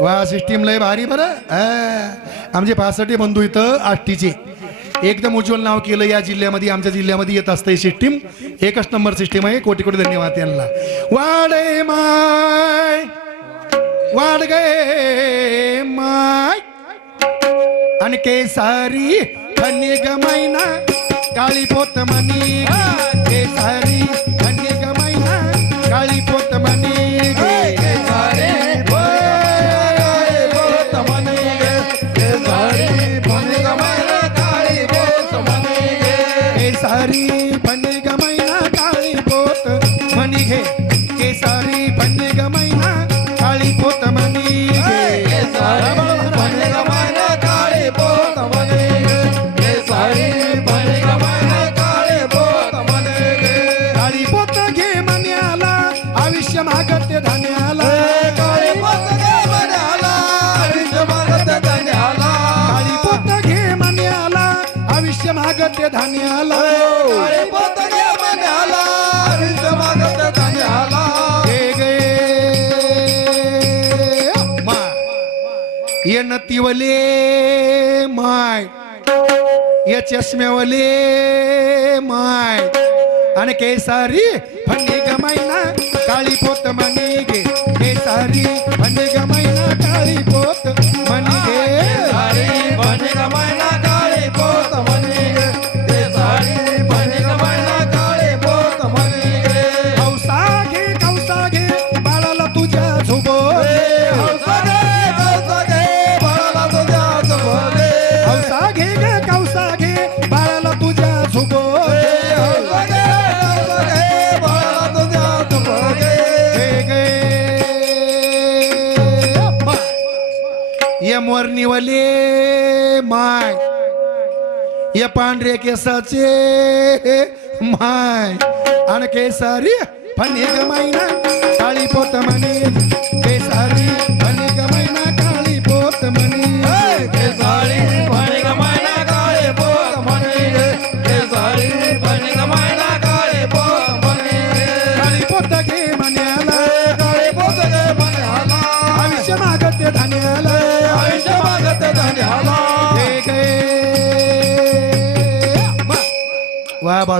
वा सिस्टीम लय भारी बरं. आमचे पासष्ट बंधू इथं आष्टीचे. एकदम उज्ज्वल नाव केलं या जिल्ह्यामध्ये आमच्या जिल्ह्यामध्ये येत असतं ही सिस्टीम. एकच नंबर सिस्टीम आहे. कोटी कोटी धन्यवाद त्यांना. वाडे माय. वाढ गे माय. आणि केसारी खनी गमाईना काळी पोत मनी धान्याला. हे गे. माय ये नतीवले माय. ये चष्म्यावले माय. आणि केसारी फंडी गमाईना काळी पोत माने. माय. ये पांढरे केसाचे माय. आणि केसारी पण एक महिना काळी पोत म्हणे.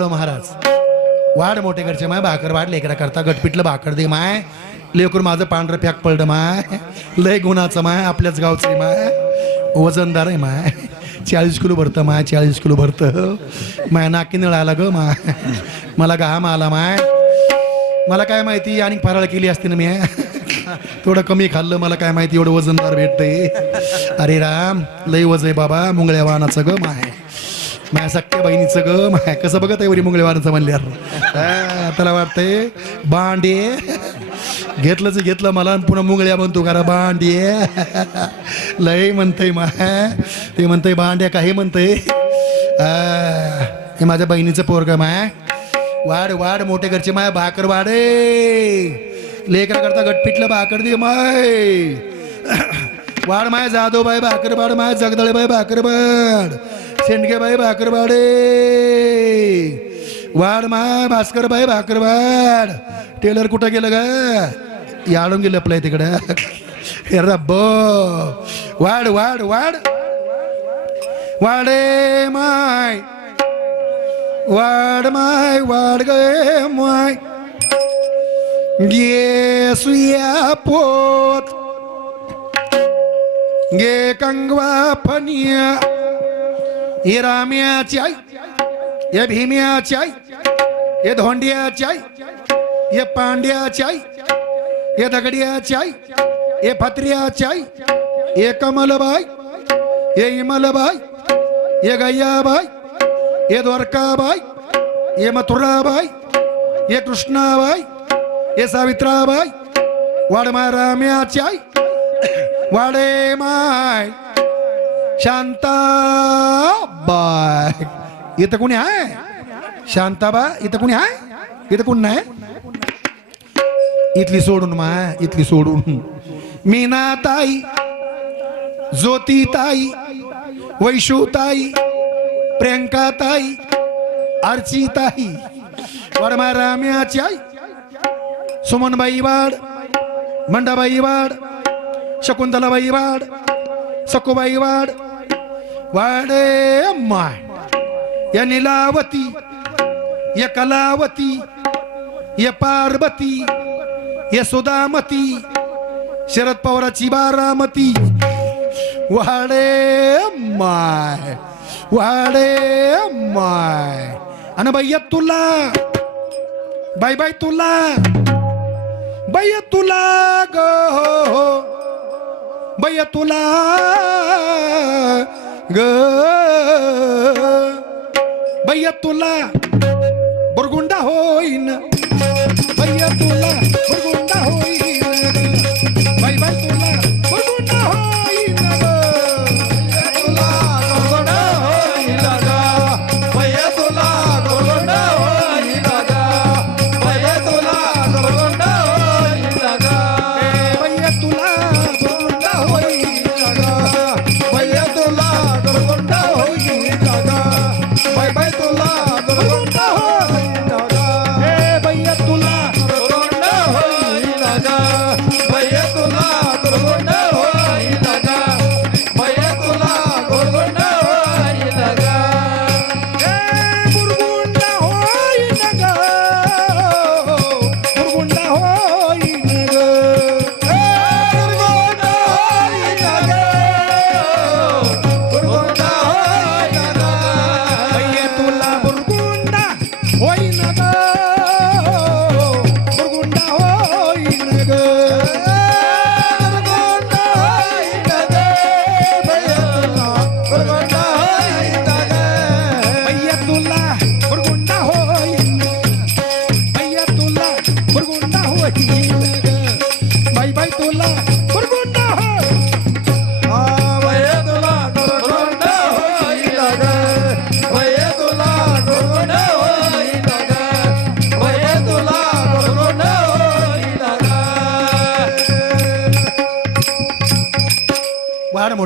बाळू महाराज. वाढ मोठे घरचे माय भाकर वाढ लेकरा करता. गटपिटलं भाकर दे माय. लेकूर माझं पांढरं फॅक पडलं माय. लय गुणाचं माय आपल्याच गावचं आहे माय. वजनदार आहे माय. चाळीस किलो भरतं माय चाळीस किलो भरतं. माय नाकी नळाला ग माय. मला घाम आला माय. मला काय माहिती आणि फराळ केली असते ना मी. थोडं कमी खाल्लं मला काय माहिती एवढं वजनदार भेटतंय. अरे राम लय वजय बाबा मुंगळ्या वाहनाचं ग माय. माझ्या सख्या बहिणीचं ग माय कसं बघत आहे वरी मुंगळ्या म्हणल्यावर. त्याला वाटतंय बांडे घेतलंच घेतलं मला आणि पुन्हा मुंगळ्या म्हणतो करा बांडे लय म्हणतंय माय ते म्हणतंय बांड्या काही म्हणतंय. हा, हे माझ्या बहिणीचं पोरग माय वाढ वाढ मोठे घरचे माय भाकर वाढे. लेकरा करता गटपिटलं भाकर दे माय. वाढ माय जाधव बाई भाकर बाड माय जगदळे बाय भाकर बाड शेंडगेबाई भाकरवाडे. वाड मा भास्करबाई माय भाकर टेलर कुठं गेलं ग? याडून गेलं आपल्या तिकडं रब्ब. वाढ वाढ वाड. वाडे माय. वाढ माय वाड गे माय. गे सुया पोत. गे कंगवा फनिया ये राम्याची आई ये भीम्याची आई ये धोंड्याची आई ये पांड्याची आई ये दगड्याची आई ये फत्र्याची आई ये कमलबाई ये इमलबाई ये गैयाबाई ये द्वारकाबाई ये मथुराबाई ये कृष्णाबाई ये सावित्राबाई वाड माय राम्याची आई वाडे माय बाय. इथं कोणी आहे? शांताबा इथं कोणी आहे? इथं कोण नाही? इथली सोडून माय इथली सोडून. मीनाताई प्रियंका ताई आरची अर्चिताई वर्मा राम्याची आई सुमनबाई वाड मंडाबाई वाड शकुंतलाबाई वाड सकुबाई वाड वाडे माय या नीलावती या कलावती या पार्वती या सुदामती शरद पवाराची बारामती. वाडे माय वाडे माय आणि भैया तुला बाय बाय तुला बाय तुला ग हो, हो. बाय तुला ग. बाय तुला बुरगुंडा होईन. भैया तुला बुरगुंडा होईन.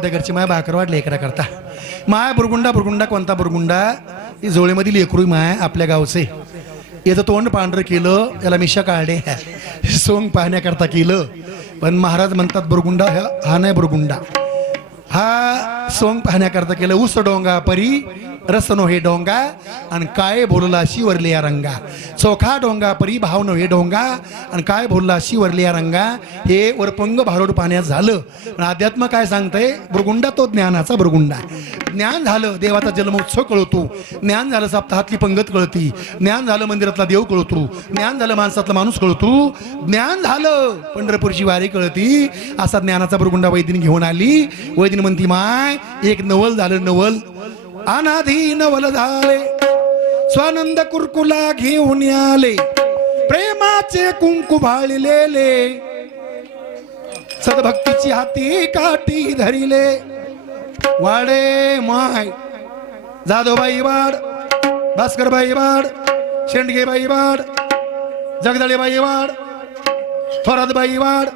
वाढ मोठ्या घरची माय भाकरवाड लेकरा करता माय बुरगुंडा बुरगुंडा कोणता बुरगुंडा? ही जोळीमधील लेकरू माय आपल्या गावचे. याचं तोंड पांढरं केलं याला मिशा काढे सोंग पाहण्याकरता केलं. पण महाराज म्हणतात बुरगुंडा हा हा नाही बुरगुंडा. हा सोंग पाहण्याकरता केलं. उस डोंगा परी रसनो हे डोंगा आणि काय बोलला शिवरले या रंगा? चोखा डोंगा परी भावनो हे डोंगा आणि काय बोलला शिवरले या रंगा? हे वरपंग भारोड पाण्यात झालं. पण अध्यात्म काय सांगतंय? बुरगुंडा तो ज्ञानाचा बुरगुंडा ज्ञान झालं देवाचा जन्मोत्सव कळतो. ज्ञान झालं सप्ताहातली पंगत कळती. ज्ञान झालं मंदिरातला देव कळतो. ज्ञान झालं माणसातला माणूस कळतो. ज्ञान झालं पंढरपूरची वारी कळती. असा ज्ञानाचा बुरगुंडा वैदिन घेऊन आली. वैदिन म्हणती माय एक नवल झालं नवल. अनाधी वलधारे स्वानंद कुरकुला घेऊन आले प्रेमाचे कुंकू भाळलेले. सदभक्तीची हाती काठी धरिले. वाडे माय जाधवबाई वाड भास्करबाई वाड शेंडगेबाई वाड जगदळेबाई वाड थोरातबाई वाड.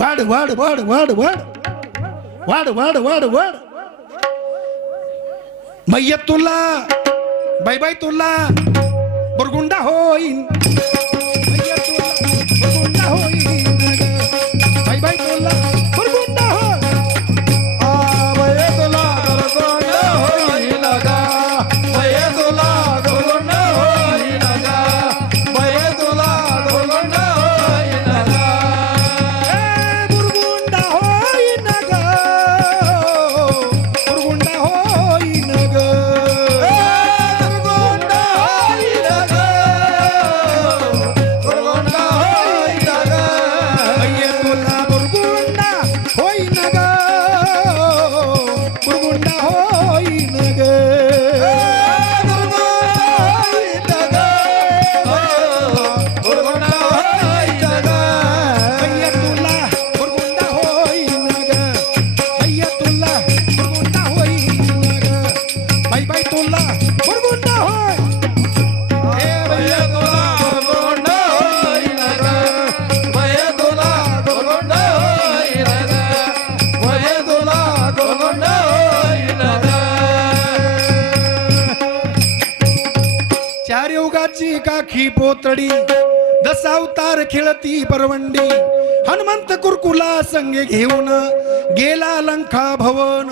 वाड वाड वाड वाड वाड. वाड वाड वाड वाड. मैयत तुला बाय तुल्ला तुला बुरगुंडा होईन. चार काखी पोतडी. दसावतार खेळती परवंडी. हनुमंत कुरकुला संगे घेऊन गेला लंका भवन.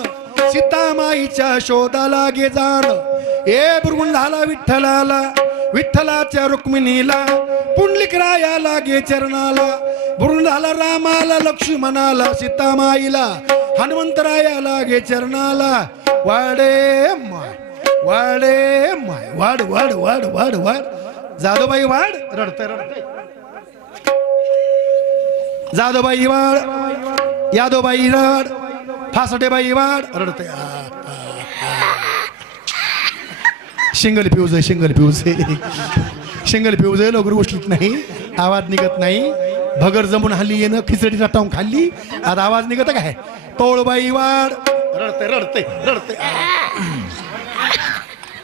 सीतामाईच्या शोधाला गे जाण. ए बुरगुण झाला विठ्ठलाला विठ्ठलाच्या रुक्मिणीला पुंडलिक रायाला गे चरणाला बुरून झाला रामाला लक्ष्मणाला सीतामाईला हनुमंतरायाला गे चरणाला. वाडे वाडे माय वाड वाड वाड वाड वाड जादोबाई वाड रडते रडते जादोबाई वाड यादोबाई रड फासटेबाई वाड रडते आ, शिंगल फ्यूज आहे शिंगल फ्यूज आहे. शिंगल फ्यूज आहे लवकर उचलत नाही आवाज निघत नाही. भगर जमून हल्ली येणं खिचडी टावून खाल्ली आता आवाज निघत काय? पौळबाई वाड रडते रडते रडते आ.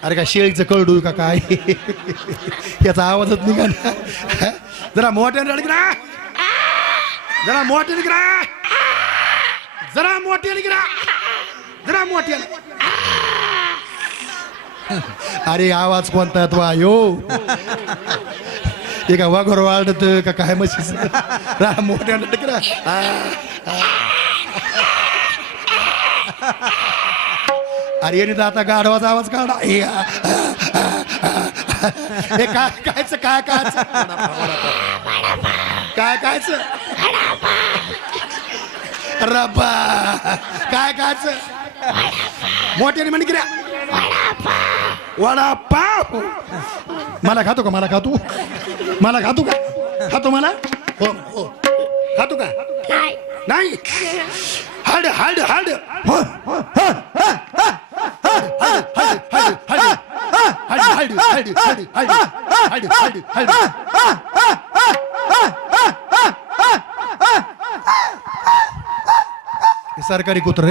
अरे का शेळीचं कळडू का काय? याचा आवाजच निघा ना जरा मोठ्याने रडक ना. जरा मोठ्याने करा जरा मोठ्याने गिरा जरा मोठ्याने. अरे आवाज कोणता तो आयो हो? एका वाघोर वाढत का काय म्हशीच? रा मोठ्याने गिरा अरे तर आता गाढवाचा आवाज काढा हे, काय कायच काय कायच? काय कायच? रब्बा. काय कायच? मोठ्याने म्हणे रे. वडापाव. मला खातो का मला खातो? मला खातो का? खातो मला? हो हो. खातो का? नाही. हड हड हड. सरकारी कुत्र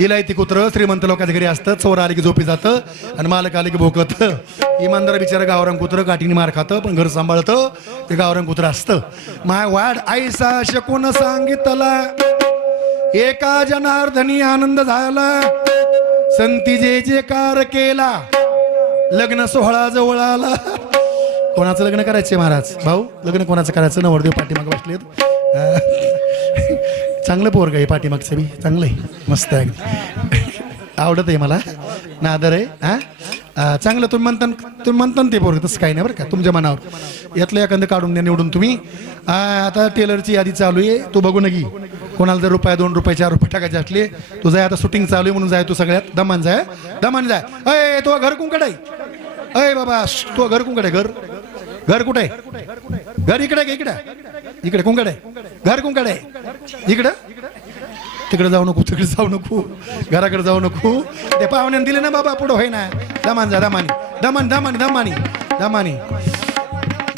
इलायती कुत्र श्रीमंत लोकांच्या घरी असतं चोर आले की झोपी जातं आणि मालक आले की भोकत. इमानदार बिचारा गावरान कुत्र गाठीने मार खातं पण घर सांभाळतं ते गावरान कुत्र असतं. माय वाढ आईसा शकून सांगितला एका जनार्दनी आनंद झाला. संती जे जे कार केला. लग्न सोहळा जवळ आला. कोणाचं लग्न करायचंय महाराज? भाऊ लग्न कोणाचं करायचं? नवरदेव पाठीमाग बसलेत. चांगलं पोरग आहे पाठीमागचं बी. चांगलं आहे. मस्त आहे. आवडत आहे मला. नादर आहे. हा? चांगलं तुम्ही म्हणता तुम्ही म्हणता ते पोरग तसं काही नाही बरं का तुमच्या मनावर. यातलं एखादं काढून द्या निवडून तुम्ही. आता टेलरची यादी चालू आहे तू बघू नगी. कोणाला जर रुपया दोन रुपये चार रुपये टाकायचे असले तू जाय आता शूटिंग चालू आहे म्हणून जाय तू सगळ्यात. दमान जाय दमान जाय. अय तो घर कुंकड आहे. अय बाबा तो घर कुंकड आहे घर. घर कुठे आहे? घर इकडे का इकडे? इकडे कुंकड आहे. घर कुंकड आहे. इकडं? तिकडे जाऊ नको तिकडे जाऊ नको घराकडे जाऊ नको. ते पाहुण्याने दिले ना बाबा पुढं होय ना दमान जा दमानी दमन दमन दमानी दमानी.